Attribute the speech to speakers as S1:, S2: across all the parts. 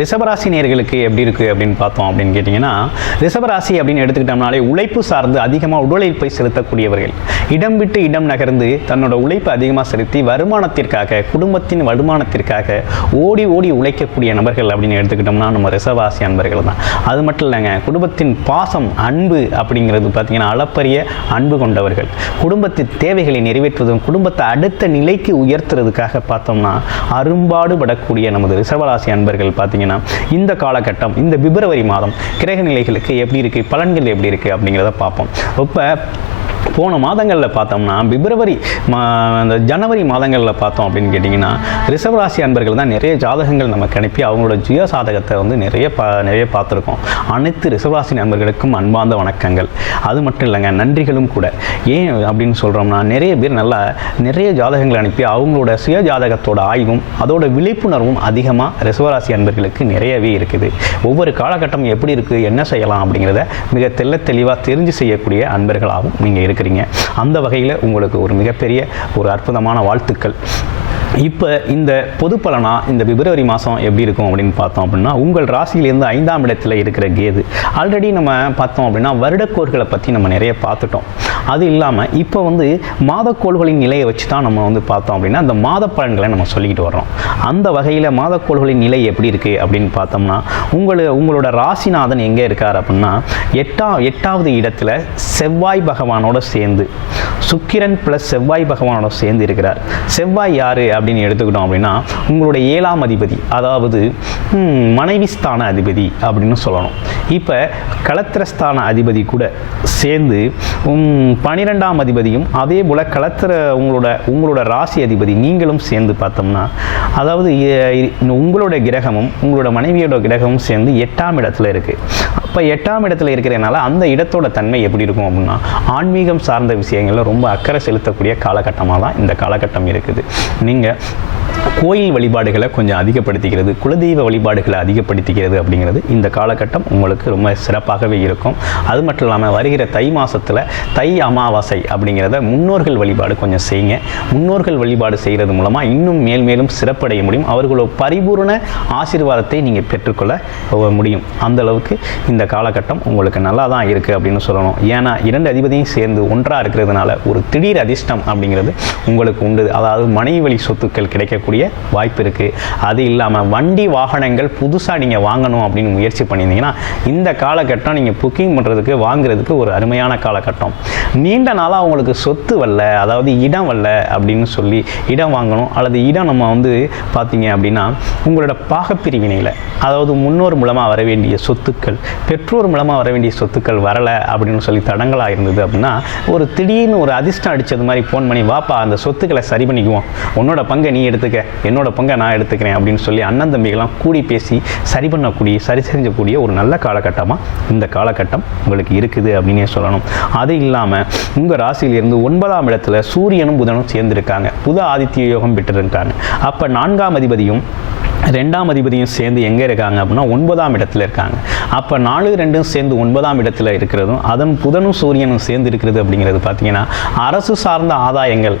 S1: ரிஷபராசி நேர்களுக்கு எப்படி இருக்குது அப்படின்னு பார்த்தோம் அப்படின்னு கேட்டிங்கன்னா ரிஷபராசி அப்படின்னு எடுத்துக்கிட்டோம்னாலே உழைப்பு சார்ந்து அதிகமாக உடலுழைப்பை செலுத்தக்கூடியவர்கள். இடம் விட்டு இடம் நகர்ந்து தன்னோட உழைப்பை அதிகமாக செலுத்தி வருமானத்திற்காக குடும்பத்தின் வருமானத்திற்காக ஓடி ஓடி உழைக்கக்கூடிய நபர்கள் அப்படின்னு எடுத்துக்கிட்டோம்னா நம்ம ரிஷபராசி அன்பர்கள் தான். அது மட்டும் இல்லைங்க குடும்பத்தின் பாசம் அன்பு அப்படிங்கிறது பார்த்தீங்கன்னா அளப்பரிய அன்பு கொண்டவர்கள். குடும்பத்தின் தேவைகளை நிறைவேற்றுவதும் குடும்பத்தை அடுத்த நிலைக்கு உயர்த்துறதுக்காக பார்த்தோம்னா அரும்பாடுபடக்கூடிய நமது ரிஷபராசி அன்பர்கள் பார்த்தீங்கன்னா இந்த காலகட்டம் இந்த பிப்ரவரி மாதம் கிரக நிலைகளுக்கு எப்படி இருக்குது பலன்கள் எப்படி இருக்குது அப்படிங்கிறத பார்ப்போம். இப்போ போன மாதங்களில் பார்த்தோம்னா பிப்ரவரி மா அந்த ஜனவரி மாதங்களில் பார்த்தோம் அப்படின்னு கேட்டிங்கன்னா ரிஷபராசி அன்பர்கள் தான் நிறைய ஜாதகங்கள் நமக்கு அனுப்பி அவங்களோட ஜியோ சாதகத்தை வந்து நிறைய பா நிறைய பார்த்துருக்கோம். அனைத்து ரிஷபராசி நண்பர்களுக்கும் அன்பார்ந்த வணக்கங்கள். அது மட்டும் இல்லைங்க நன்றிகளும் கூட. ஏன் அப்படின்னு சொல்கிறோம்னா நிறைய பேர் நல்லா நிறைய ஜாதகங்கள் அனுப்பி அவங்களோட சுய ஜாதகத்தோட ஆய்வும் அதோட விழிப்புணர்வும் அதிகமாக ரிஷபராசி அன்பர்களுக்கு நிறையவே இருக்குது. ஒவ்வொரு காலகட்டம் எப்படி இருக்குது என்ன செய்யலாம் அப்படிங்கிறத மிக தெல்ல தெளிவாக தெரிஞ்சு செய்யக்கூடிய அன்பர்களாகவும் நீங்கள் இருக்கிறீங்க. அந்த வகையில் உங்களுக்கு ஒரு மிகப்பெரிய ஒரு அற்புதமான வாழ்த்துக்கள். இப்போ இந்த பொது பலனா இந்த பிப்ரவரி மாதம் எப்படி இருக்கும் அப்படின்னு பார்த்தோம் அப்படின்னா உங்கள் ராசியிலேருந்து ஐந்தாம் இடத்துல இருக்கிற கேது. ஆல்ரெடி நம்ம பார்த்தோம் அப்படின்னா வருடக்கோள்களை பற்றி நம்ம நிறைய பார்த்துட்டோம். அது இல்லாமல் இப்போ வந்து மாதக்கோள்களின் நிலையை வச்சு தான் நம்ம வந்து பார்த்தோம் அப்படின்னா அந்த மாத பலன்களை நம்ம சொல்லிக்கிட்டு வர்றோம். அந்த வகையில் மாதக்கோள்களின் நிலை எப்படி இருக்குது அப்படின்னு பார்த்தோம்னா உங்களு உங்களோட ராசிநாதன் எங்கே இருக்கார் அப்படின்னா எட்டா எட்டாவது இடத்துல செவ்வாய் பகவானோட சேர்ந்து சுக்கிரன் ப்ளஸ் செவ்வாய் பகவானோட சேர்ந்து இருக்கிறார். செவ்வாய் யார் அப்படின்னு எடுத்துக்கிட்டோம் அப்படின்னா உங்களுடைய ஏழாம் அதிபதி அதாவது மனைவி ஸ்தான அதிபதி அப்படின்னு சொல்லணும். இப்போ களத்திரஸ்தான அதிபதி கூட சேர்ந்து உம், பனிரெண்டாம் அதிபதியும் அதே போல் களத்திர உங்களோட உங்களோட ராசி அதிபதி நீங்களும் சேர்ந்து பார்த்தோம்னா அதாவது உங்களோட கிரகமும் உங்களோட மனைவியோட கிரகமும் சேர்ந்து எட்டாம் இடத்துல இருக்குது அப்போ எட்டாம் இடத்துல இருக்கிறதுனால அந்த இடத்தோட தன்மை எப்படி இருக்கும் அப்படின்னா ஆன்மீகம் சார்ந்த விஷயங்களில் ரொம்ப அக்கறை செலுத்தக்கூடிய காலகட்டமாக தான் இந்த காலகட்டம் இருக்குது. நீங்கள் கோயில் வழிபாடுகளை கொஞ்சம் அதிகப்படுத்திக்கிறது குலதெய்வ வழிபாடுகளை அதிகப்படுத்திக்கிறது அப்படிங்கிறது இந்த காலகட்டம் உங்களுக்கு ரொம்ப சிறப்பாகவே இருக்கும். அது மட்டும் இல்லாமல் வருகிற தை மாதத்தில் தை அமாவாசை அப்படிங்கிறத முன்னோர்கள் வழிபாடு கொஞ்சம் செய்யுங்க. முன்னோர்கள் வழிபாடு செய்கிறது மூலமாக இன்னும் மேல் மேலும் சிறப்படைய முடியும். அவர்களோட பரிபூரண ஆசீர்வாதத்தை நீங்கள் பெற்றுக்கொள்ள முடியும். அந்த அளவுக்கு இந்த காலகட்டம் உங்களுக்கு நல்லா தான் இருக்குது அப்படின்னு சொல்லணும். ஏன்னா இரண்டு அதிபதியும் சேர்ந்து ஒன்றாக இருக்கிறதுனால ஒரு திடீர் அதிர்ஷ்டம் அப்படிங்கிறது உங்களுக்கு உண்டு. அதாவது மனைவி வழி சொத்துக்கள் கிடைக்கக்கூடிய வாய்ப்பு இருக்குது அது இல்லாமல் வண்டி வாகனங்கள் புதுசாக நீங்கள் வாங்கணும் அப்படின்னு முயற்சி பண்ணியிருந்தீங்கன்னா இந்த காலகட்டம் நீங்கள் புக்கிங் பண்ணுறதுக்கு வாங்குறதுக்கு ஒரு அருமையான காலகட்டம். நீண்ட நாளாக உங்களுக்கு சொத்து வரல அதாவது இடம் வரல அப்படின்னு சொல்லி இடம் வாங்கணும் அல்லது இடம் நம்ம வந்து பார்த்தீங்க அப்படின்னா உங்களோட பாகப்பிரிவினையில் அதாவது முன்னோர் மூலமாக வர வேண்டிய சொத்துக்கள் பெற்றோர் மூலமாக வர வேண்டிய சொத்துக்கள் வரலை அப்படின்னு சொல்லி தடங்களாக இருந்தது அப்படின்னா ஒரு திடீர்னு ஒரு அதிர்ஷ்டம் அடித்தது மாதிரி ஃபோன் பண்ணி வாப்பா அந்த சொத்துக்களை சரி பண்ணிக்குவோம். உன்னோட பங்கை நீ எடுத்துக்க. என்னோட பங்கை நான் எடுத்துக்கிறேன் அப்படின்னு சொல்லி அண்ணன் தம்பிகளாம் கூடி பேசி சரி பண்ணக்கூடிய சரி செஞ்சக்கூடிய ஒரு நல்ல காலகட்டமாக இந்த காலகட்டம் உங்களுக்கு இருக்குது அப்படின்னே சொல்லணும். அது இல்லாமல் உங்கள் ராசியிலிருந்து ஒன்பதாம் இடத்துல சூரியனும் புதனும் சேர்ந்திருக்காங்க. புத ஆதித்ய யோகம் பெற்றிருக்காங்க. அப்போ நான்காம் அதிபதியும் ரெண்டாம் அதிபதியும் சேர்ந்து எங்கே இருக்காங்க அப்படின்னா ஒன்பதாம் இடத்துல இருக்காங்க. அப்போ நாலு ரெண்டும் சேர்ந்து ஒன்பதாம் இடத்துல இருக்கிறதும் அதன் புதனும் சூரியனும் சேர்ந்து இருக்கிறது அப்படிங்கிறது பார்த்தீங்கன்னா அரசு சார்ந்த ஆதாயங்கள்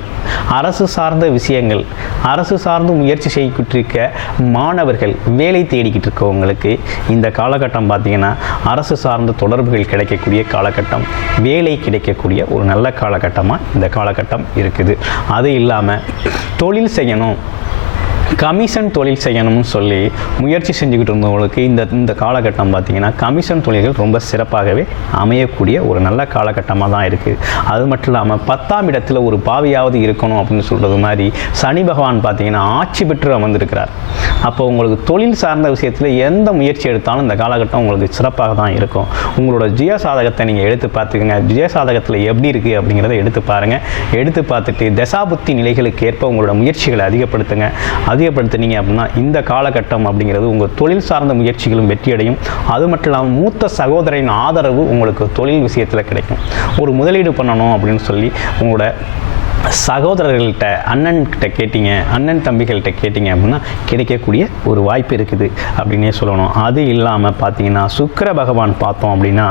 S1: அரசு சார்ந்த விஷயங்கள் அரசு சார்ந்து முயற்சி செய்யப்பட்டிருக்க இருக்க மாணவர்கள் வேலை தேடிக்கிட்டு இருக்கவங்களுக்கு இந்த காலகட்டம் பார்த்தீங்கன்னா அரசு சார்ந்த தொடர்புகள் கிடைக்கக்கூடிய காலகட்டம் வேலை கிடைக்கக்கூடிய ஒரு நல்ல காலகட்டமாக இந்த காலகட்டம் இருக்குது. அது இல்லாமல் தொழில் செய்யணும் கமிஷன் தொழில் செய்யணும்னு சொல்லி முயற்சி செஞ்சுக்கிட்டு இருந்தவங்களுக்கு இந்த இந்த காலகட்டம் பார்த்தீங்கன்னா கமிஷன் தொழில்கள் ரொம்ப சிறப்பாகவே அமையக்கூடிய ஒரு நல்ல காலகட்டமாக தான் இருக்குது அது மட்டும் இல்லாமல் பத்தாம் இடத்துல ஒரு பாவியாவது இருக்கணும் அப்படின்னு சொல்கிறது மாதிரி சனி பகவான் பார்த்தீங்கன்னா ஆட்சி பெற்று அமர்ந்திருக்கிறார். அப்போ உங்களுக்கு தொழில் சார்ந்த விஷயத்தில் எந்த முயற்சி எடுத்தாலும் இந்த காலகட்டம் உங்களுக்கு சிறப்பாக தான் இருக்கும். உங்களோட ஜிய சாதகத்தை நீங்கள் எடுத்து பார்த்துக்கோங்க. ஜிய சாதகத்தில் எப்படி இருக்குது அப்படிங்கிறத எடுத்து பாருங்கள் எடுத்து பார்த்துட்டு தசாபுத்தி நிலைகளுக்கு ஏற்ப உங்களோட முயற்சிகளை அதிகப்படுத்துங்க. அது அதிகப்படுத்தினீங்க அப்படின்னா இந்த காலகட்டம் அப்படிங்கிறது உங்கள் தொழில் சார்ந்த முயற்சிகளும் வெற்றியடையும். அது மட்டும் இல்லாமல் மூத்த சகோதரின் ஆதரவு உங்களுக்கு தொழில் விஷயத்தில் கிடைக்கும். ஒரு முதலீடு பண்ணணும் அப்படின்னு சொல்லி உங்களோட சகோதரர்கள்ட்ட அண்ணன்கிட்ட கேட்டீங்க அண்ணன் தம்பிகள்கிட்ட கேட்டீங்க அப்படின்னா கிடைக்கக்கூடிய ஒரு வாய்ப்பு இருக்குது அப்படின்னே சொல்லணும். அது இல்லாமல் பார்த்தீங்கன்னா சுக்கர பகவான் பார்த்தோம் அப்படின்னா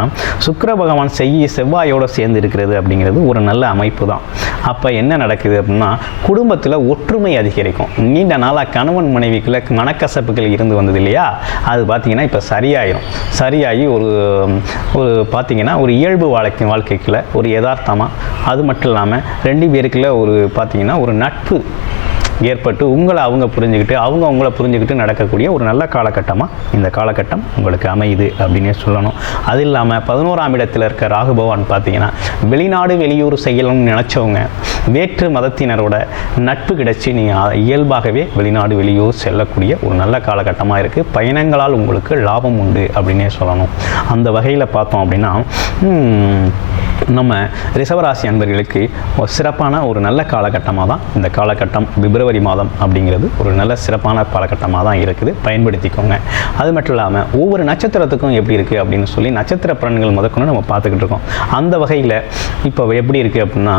S1: சுக்கர பகவான் செய்ய செவ்வாயோடு சேர்ந்து இருக்கிறது அப்படிங்கிறது ஒரு நல்ல அமைப்பு தான். அப்போ என்ன நடக்குது அப்படின்னா குடும்பத்தில் ஒற்றுமை அதிகரிக்கும். நீண்ட நாளாக கணவன் மனைவிக்குள்ள மனக்கசப்புகள் இருந்து வந்தது இல்லையா? அது பார்த்தீங்கன்னா இப்போ சரியாயிரும். சரியாகி ஒரு ஒரு பார்த்தீங்கன்னா ஒரு இயல்பு வாழ்க்கை வாழ்க்கைக்குள்ள ஒரு யதார்த்தமாக அது மட்டும் இல்லாமல் ரெண்டு பேருக்குள்ள ஒரு பார்த்தீங்கன்னா ஒரு நட்பு ஏற்பட்டு உங்களை அவங்க புரிஞ்சுக்கிட்டு அவங்க உங்களை புரிஞ்சுக்கிட்டு நடக்கக்கூடிய ஒரு நல்ல காலகட்டமாக இந்த காலகட்டம் உங்களுக்கு அமையுது அப்படின்னே சொல்லணும். அது இல்லாமல் பதினோராம் இடத்துல இருக்க ராகு பகவான் பார்த்தீங்கன்னா வெளிநாடு வெளியூர் செய்யணும்னு நினச்சவங்க வேற்று மதத்தினரோட நட்பு கிடைச்சி நீங்கள் இயல்பாகவே வெளிநாடு வெளியூர் செல்லக்கூடிய ஒரு நல்ல காலகட்டமாக இருக்குது பயணங்களால் உங்களுக்கு லாபம் உண்டு அப்படின்னே சொல்லணும். அந்த வகையில் பார்த்தோம் அப்படின்னா நம்ம ரிசவராசி அன்பர்களுக்கு சிறப்பான ஒரு நல்ல காலகட்டமாக தான் இந்த காலகட்டம் பிப்ரவரி மாதம் அப்படிங்கிறது ஒரு நல்ல சிறப்பான காலகட்டமாக தான் இருக்குது. பயன்படுத்திக்கோங்க. அது மட்டும் இல்லாமல் ஒவ்வொரு நட்சத்திரத்துக்கும் எப்படி இருக்குது அப்படின்னு சொல்லி நட்சத்திர பலன்கள் முதற்கொண்டு நம்ம பார்த்துக்கிட்டு இருக்கோம். அந்த வகையில் இப்போ எப்படி இருக்குது அப்படின்னா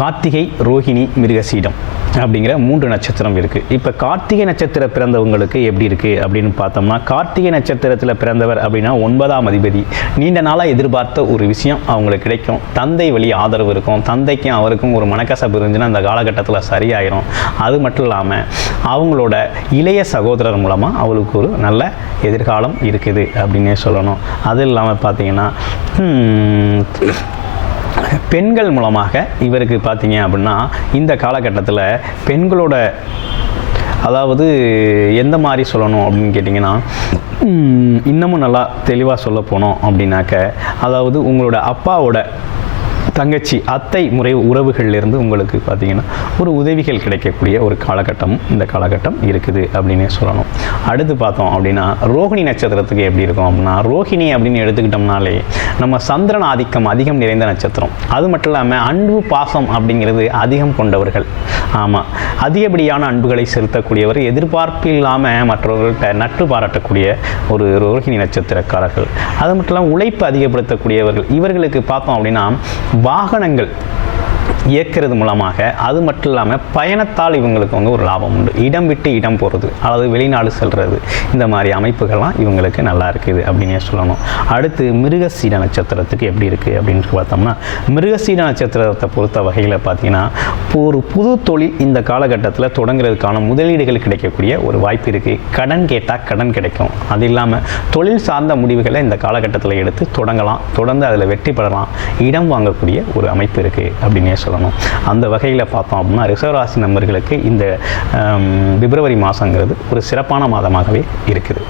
S1: கார்த்திகை ரோஹிணி மிருகசீடம் அப்படிங்கிற மூன்று நட்சத்திரம் இருக்குது இப்போ கார்த்திகை நட்சத்திர பிறந்தவங்களுக்கு எப்படி இருக்குது அப்படின்னு பார்த்தோம்னா கார்த்திகை நட்சத்திரத்தில் பிறந்தவர் அப்படின்னா ஒன்பதாம் அதிபதி. நீண்ட நாளாக எதிர்பார்த்த ஒரு விஷயம் அவங்களுக்கு கிடைக்கும். தந்தை வழி ஆதரவு இருக்கும். தந்தைக்கும் அவருக்கும் ஒரு மனக்கசப்பு இருந்துச்சுன்னா அந்த காலகட்டத்தில் சரியாயிரும். அது மட்டும் இல்லாமல் அவங்களோட இளைய சகோதரர் மூலமாக அவளுக்கு ஒரு நல்ல எதிர்காலம் இருக்குது அப்படின்னே சொல்லணும். அது இல்லாமல் பார்த்தீங்கன்னா பெண்கள் மூலமாக இவருக்கு பார்த்தீங்க அப்படின்னா இந்த காலகட்டத்தில் பெண்களோட அதாவது எந்த மாதிரி சொல்லணும் அப்படின்னு கேட்டிங்கன்னா இன்னமும் நல்லா தெளிவாக சொல்ல போனோம் அப்படின்னாக்க அதாவது உங்களோட அப்பாவோட தங்கச்சி அத்தை முறை உறவுகள்லேருந்து உங்களுக்கு பார்த்தீங்கன்னா ஒரு உதவிகள் கிடைக்கக்கூடிய ஒரு காலகட்டம் இந்த காலகட்டம் இருக்குது அப்படின்னே சொல்லணும். அடுத்து பார்த்தோம் அப்படின்னா ரோகிணி நட்சத்திரத்துக்கு எப்படி இருக்கும் அப்படின்னா ரோஹிணி அப்படின்னு எடுத்துக்கிட்டோம்னாலே நம்ம சந்திரன் ஆதிக்கம் அதிகம் நிறைந்த நட்சத்திரம். அது மட்டும் இல்லாமல் அன்பு பாசம் அப்படிங்கிறது அதிகம் கொண்டவர்கள். ஆமாம் அதிகப்படியான அன்புகளை செலுத்தக்கூடியவர் எதிர்பார்ப்பு இல்லாமல் மற்றவர்கள்ட்ட நட்பு பாராட்டக்கூடிய ஒரு ரோஹிணி நட்சத்திரக்காரர்கள். அது மட்டும் இல்லாமல் உழைப்பு அதிகப்படுத்தக்கூடியவர்கள். இவர்களுக்கு பார்த்தோம் அப்படின்னா வாகனங்கள். இயக்கிறது மூலமாக அது மட்டும் இல்லாமல் பயணத்தால் இவங்களுக்கு வந்து ஒரு லாபம் உண்டு. இடம் விட்டு இடம் போகிறது அதாவது வெளிநாடு செல்கிறது இந்த மாதிரி அமைப்புகள்லாம் இவங்களுக்கு நல்லா இருக்குது அப்படின்னே சொல்லணும். அடுத்து மிருகசீட நட்சத்திரத்துக்கு எப்படி இருக்குது அப்படின்னு பார்த்தோம்னா மிருகசீட நட்சத்திரத்தை பொறுத்த வகையில் பார்த்தீங்கன்னா ஒரு புது தொழில் இந்த காலகட்டத்தில் தொடங்குறதுக்கான முதலீடுகள் கிடைக்கக்கூடிய ஒரு வாய்ப்பு இருக்குது கடன் கேட்டால் கடன் கிடைக்கும். அது இல்லாமல் தொழில் சார்ந்த முடிவுகளை இந்த காலகட்டத்தில் எடுத்து தொடங்கலாம். தொடர்ந்து அதில் வெற்றி பெறலாம். இடம் வாங்கக்கூடிய ஒரு அமைப்பு இருக்குது அப்படின்னே சொல்லணும். அந்த வகையில் பார்த்தோம் அப்படின்னா ரிசர்வ் நம்பர்களுக்கு இந்த பிப்ரவரி மாதங்கிறது ஒரு சிறப்பான மாதமாகவே இருக்குது.